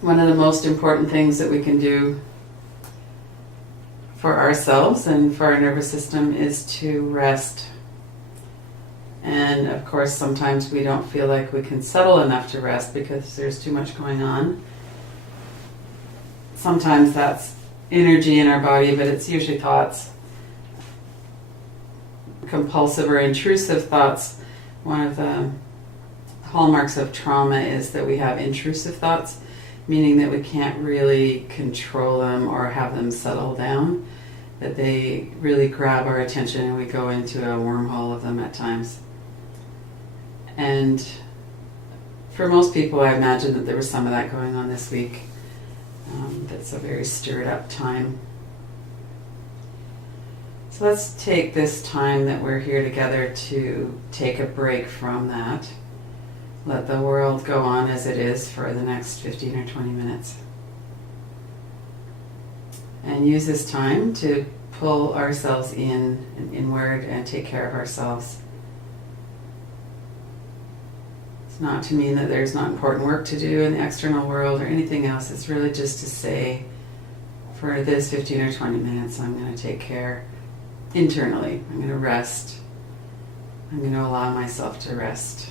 one of the most important things that we can do for ourselves and for our nervous system is to rest. And of course, sometimes we don't feel like we can settle enough to rest because there's too much going on. Sometimes that's energy in our body, but it's usually thoughts. Compulsive or intrusive thoughts. One of the hallmarks of trauma is that we have intrusive thoughts, meaning that we can't really control them or have them settle down, that they really grab our attention and we go into a wormhole of them at times. And for most people, I imagine that there was some of that going on this week. That's a very stirred up time. So let's take this time that we're here together to take a break from that. Let the world go on as it is for the next 15 or 20 minutes. And use this time to pull ourselves in and inward and take care of ourselves. It's not to mean that there's not important work to do in the external world or anything else. It's really just to say, for this 15 or 20 minutes, I'm going to take care internally. I'm going to rest. I'm going to allow myself to rest.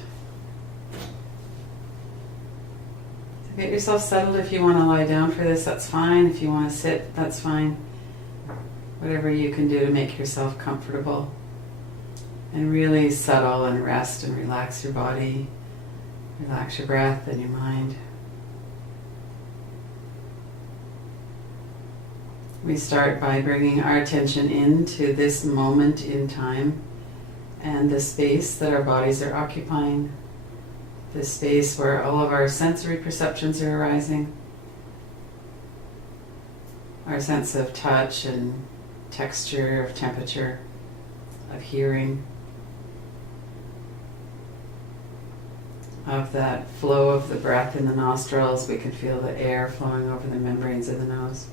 So get yourself settled. If you want to lie down for this, that's fine. If you want to sit, that's fine. Whatever you can do to make yourself comfortable. And really settle and rest and relax your body. Relax your breath and your mind. We start by bringing our attention into this moment in time and the space that our bodies are occupying, this space where all of our sensory perceptions are arising, our sense of touch and texture, of temperature, of hearing, of that flow of the breath in the nostrils. We can feel the air flowing over the membranes of the nose.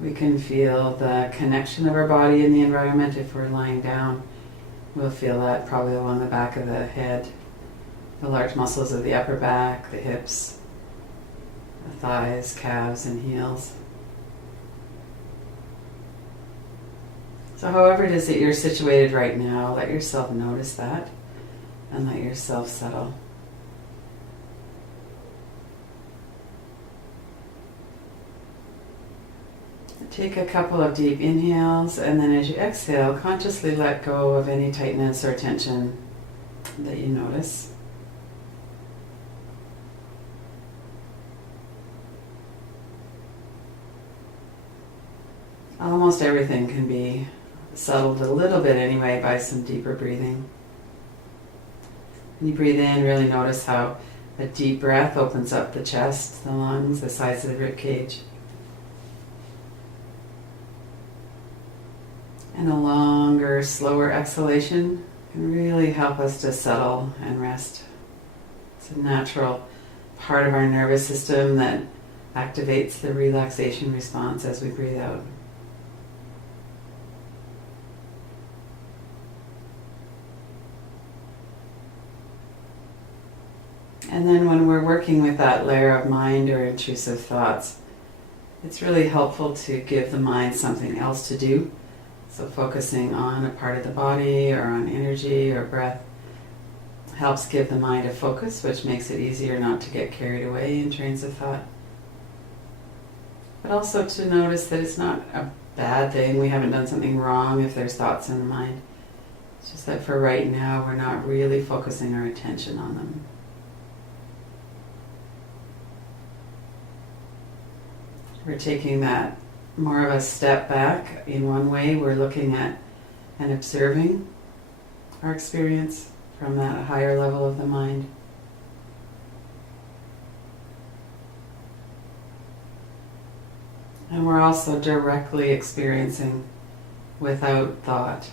We can feel the connection of our body in the environment. If we're lying down, we'll feel that probably along the back of the head, the large muscles of the upper back, the hips, the thighs, calves, and heels. So however it is that you're situated right now, let yourself notice that and let yourself settle. Take a couple of deep inhales, and then as you exhale, consciously let go of any tightness or tension that you notice. Almost everything can be settled a little bit anyway by some deeper breathing. When you breathe in, really notice how a deep breath opens up the chest, the lungs, the sides of the rib cage. And a longer, slower exhalation can really help us to settle and rest. It's a natural part of our nervous system that activates the relaxation response as we breathe out. And then when we're working with that layer of mind or intrusive thoughts, it's really helpful to give the mind something else to do. So focusing on a part of the body or on energy or breath helps give the mind a focus, which makes it easier not to get carried away in trains of thought. But also to notice that it's not a bad thing. We haven't done something wrong if there's thoughts in the mind. It's just that for right now, we're not really focusing our attention on them. We're taking that more of a step back. In one way, we're looking at and observing our experience from that higher level of the mind. And we're also directly experiencing without thought.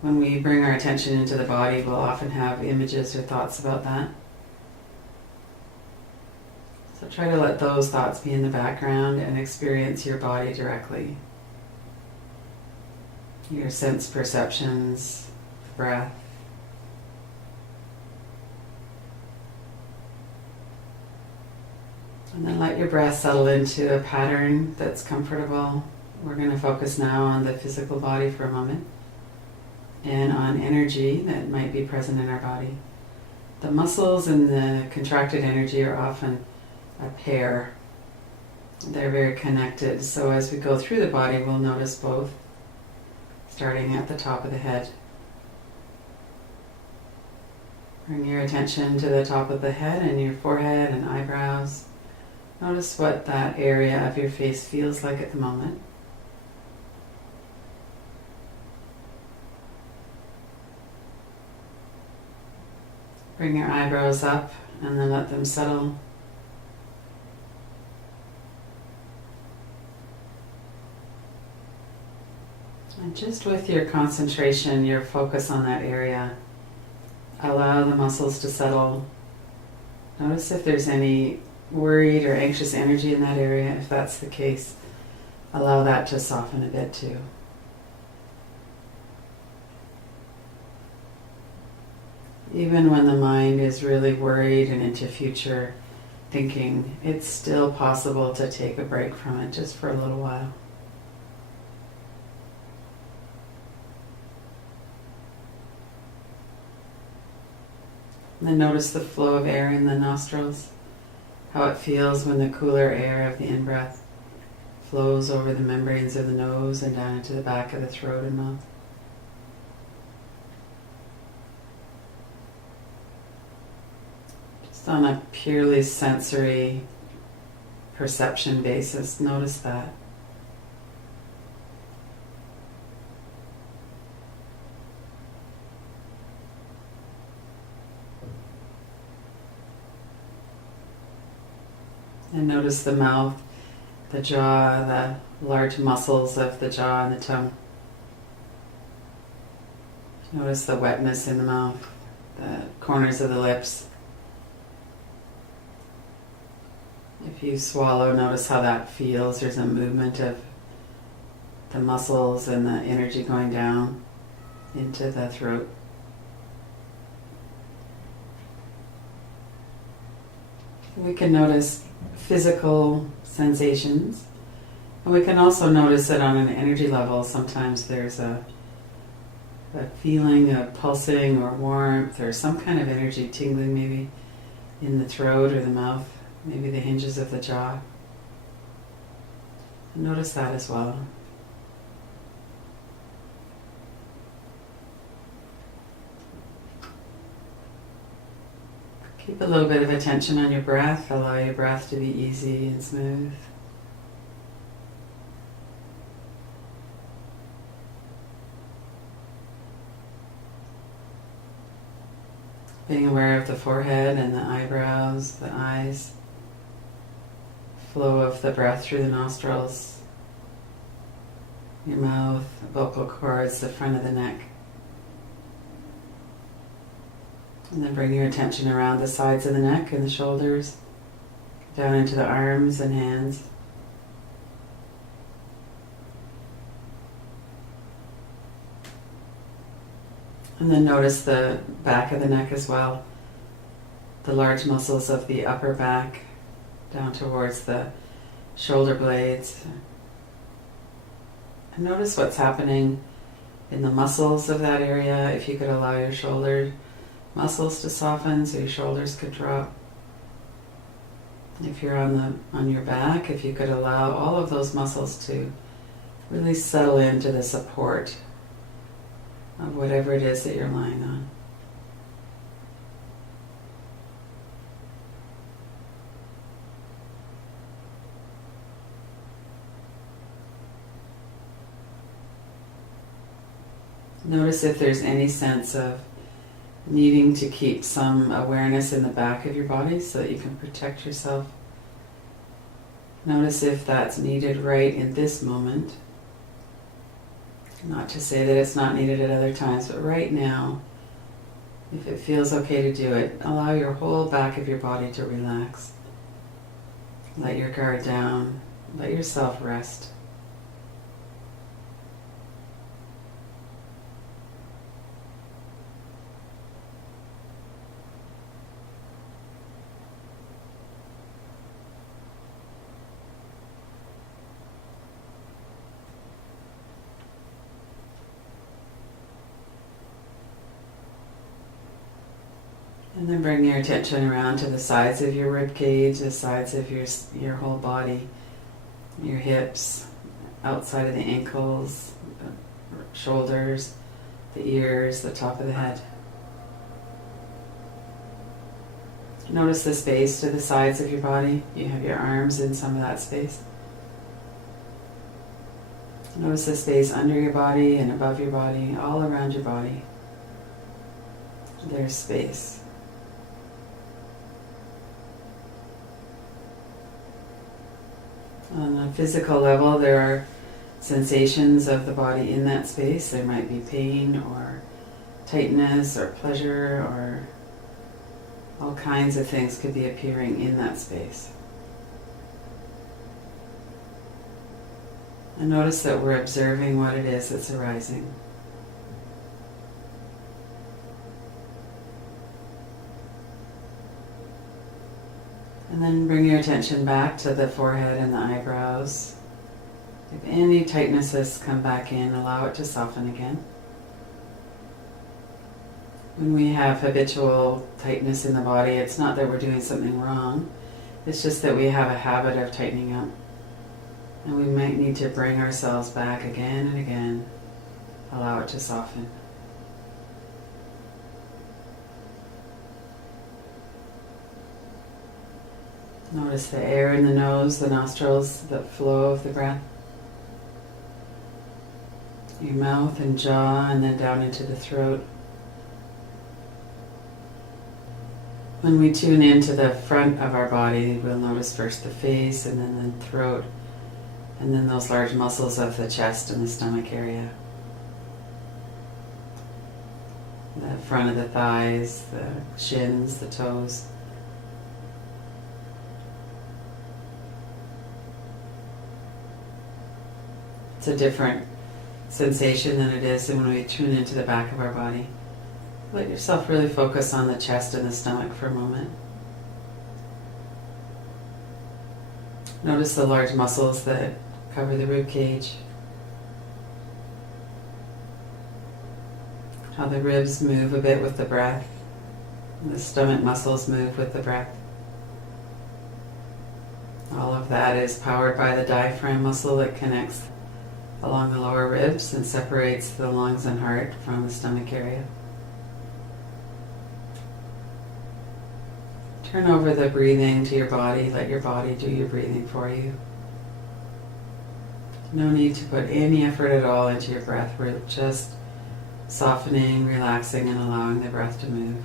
When we bring our attention into the body, we'll often have images or thoughts about that. So try to let those thoughts be in the background and experience your body directly. Your sense perceptions, the breath, And then let your breath settle into a pattern that's comfortable. We're going to focus now on the physical body for a moment and on energy that might be present in our body. The muscles and the contracted energy are often a pair. They're very connected. So as we go through the body, we'll notice both, starting at the top of the head. Bring your attention to the top of the head and your forehead and eyebrows. Notice what that area of your face feels like at the moment. Bring your eyebrows up and then let them settle. And just with your concentration, your focus on that area, allow the muscles to settle. Notice if there's any worried or anxious energy in that area. If that's the case, allow that to soften a bit too. Even when the mind is really worried and into future thinking, it's still possible to take a break from it just for a little while. And then notice the flow of air in the nostrils, how it feels when the cooler air of the in-breath flows over the membranes of the nose and down into the back of the throat and mouth. Just on a purely sensory perception basis, notice that. And notice the mouth, the jaw, the large muscles of the jaw and the tongue. Notice the wetness in the mouth, the corners of the lips. If you swallow, notice how that feels. There's a movement of the muscles and the energy going down into the throat. We can notice physical sensations, and we can also notice it on an energy level. Sometimes there's a feeling of pulsing or warmth or some kind of energy tingling maybe in the throat or the mouth, maybe the hinges of the jaw. And notice that as well. Keep a little bit of attention on your breath. Allow your breath to be easy and smooth. Being aware of the forehead and the eyebrows, the eyes, flow of the breath through the nostrils, your mouth, vocal cords, the front of the neck. And then bring your attention around the sides of the neck and the shoulders, down into the arms and hands. And then notice the back of the neck as well, the large muscles of the upper back, down towards the shoulder blades. And notice what's happening in the muscles of that area. If you could allow your shoulder muscles to soften so your shoulders could drop. If you're on your back, if you could allow all of those muscles to really settle into the support of whatever it is that you're lying on. Notice if there's any sense of needing to keep some awareness in the back of your body so that you can protect yourself. Notice if that's needed right in this moment. Not to say that it's not needed at other times, but right now, if it feels okay to do it, allow your whole back of your body to relax. Let your guard down. Let yourself rest. And then bring your attention around to the sides of your rib cage, the sides of your whole body, your hips, outside of the ankles, the shoulders, the ears, the top of the head. Notice the space to the sides of your body. You have your arms in some of that space. Notice the space under your body and above your body, all around your body. There's space. On a physical level, there are sensations of the body in that space. There might be pain or tightness or pleasure or all kinds of things could be appearing in that space. And notice that we're observing what it is that's arising. And then bring your attention back to the forehead and the eyebrows. If any tightnesses come back in, allow it to soften again. When we have habitual tightness in the body, it's not that we're doing something wrong. It's just that we have a habit of tightening up. And we might need to bring ourselves back again and again. Allow it to soften. Notice the air in the nose, the nostrils, the flow of the breath. Your mouth and jaw, and then down into the throat. When we tune into the front of our body, we'll notice first the face, and then the throat, and then those large muscles of the chest and the stomach area. The front of the thighs, the shins, the toes. It's a different sensation than it is when we tune into the back of our body. Let yourself really focus on the chest and the stomach for a moment. Notice the large muscles that cover the rib cage. How the ribs move a bit with the breath. The stomach muscles move with the breath. All of that is powered by the diaphragm muscle that connects along the lower ribs and separates the lungs and heart from the stomach area. Turn over the breathing to your body. Let your body do your breathing for you. No need to put any effort at all into your breath. We're just softening, relaxing, and allowing the breath to move.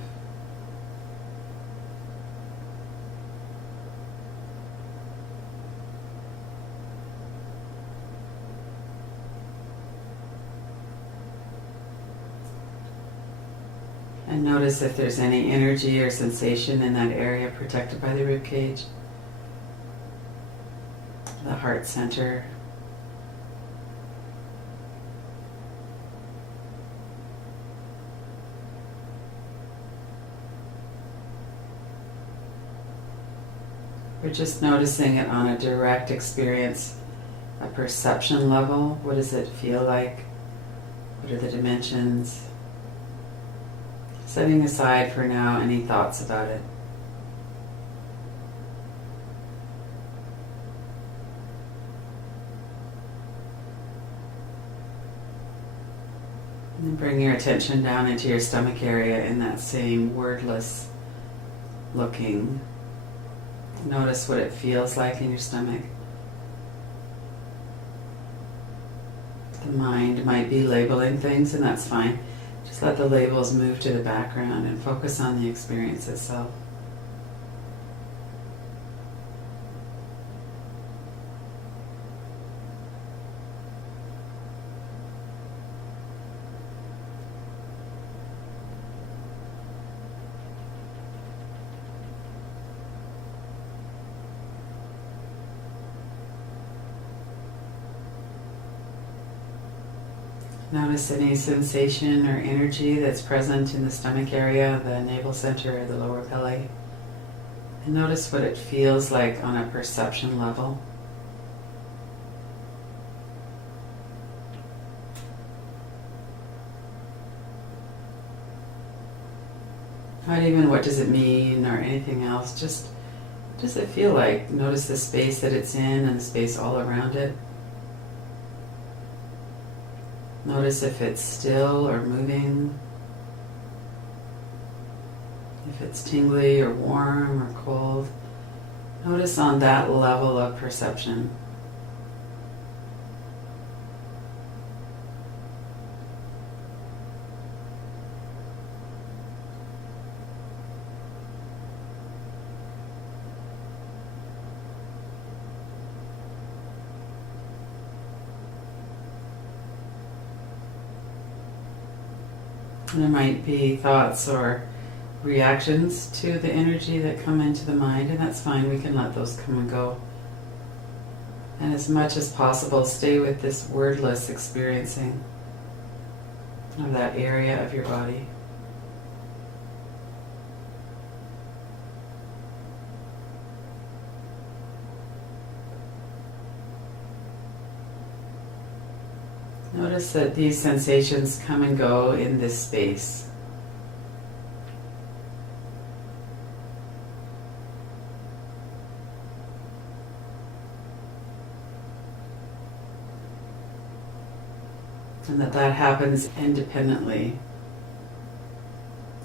And notice if there's any energy or sensation in that area protected by the rib cage, the heart center. We're just noticing it on a direct experience, a perception level. What does it feel like? What are the dimensions? Setting aside for now any thoughts about it. And bring your attention down into your stomach area in that same wordless looking. Notice what it feels like in your stomach. The mind might be labeling things, and that's fine. Just let the labels move to the background and focus on the experience itself. Notice any sensation or energy that's present in the stomach area, the navel center, the lower belly. And notice what it feels like on a perception level. Not even what does it mean or anything else, just what does it feel like? Notice the space that it's in and the space all around it. Notice if it's still or moving, if it's tingly or warm or cold. Notice on that level of perception. There might be thoughts or reactions to the energy that come into the mind, and that's fine. We can let those come and go. And as much as possible, stay with this wordless experiencing of that area of your body. Notice that these sensations come and go in this space. And that happens independently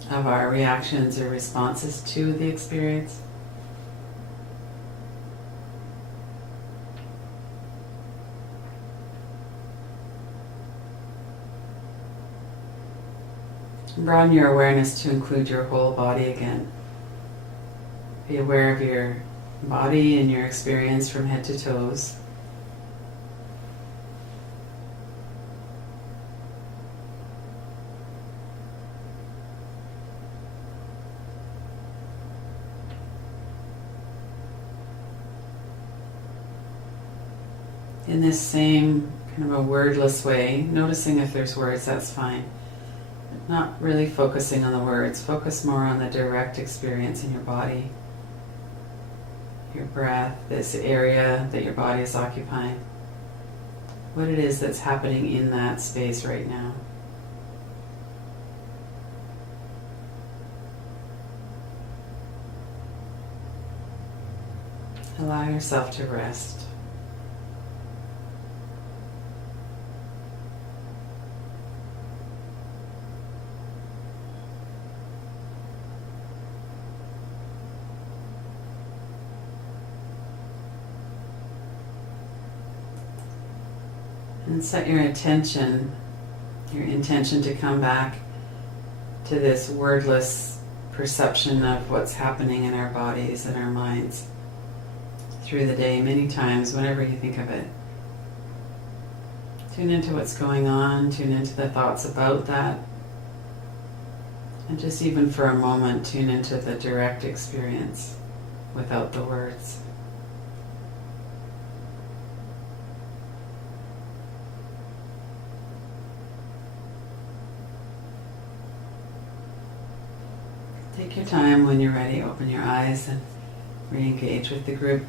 of our reactions or responses to the experience. Broaden your awareness to include your whole body again. Be aware of your body and your experience from head to toes. In this same kind of a wordless way, noticing if there's words, that's fine. Not really focusing on the words, focus more on the direct experience in your body, your breath, this area that your body is occupying, what it is that's happening in that space right now. Allow yourself to rest. And set your intention to come back to this wordless perception of what's happening in our bodies and our minds through the day, many times, whenever you think of it. Tune into what's going on, tune into the thoughts about that, and just even for a moment, tune into the direct experience without the words. Take your time. When you're ready, open your eyes and re-engage with the group.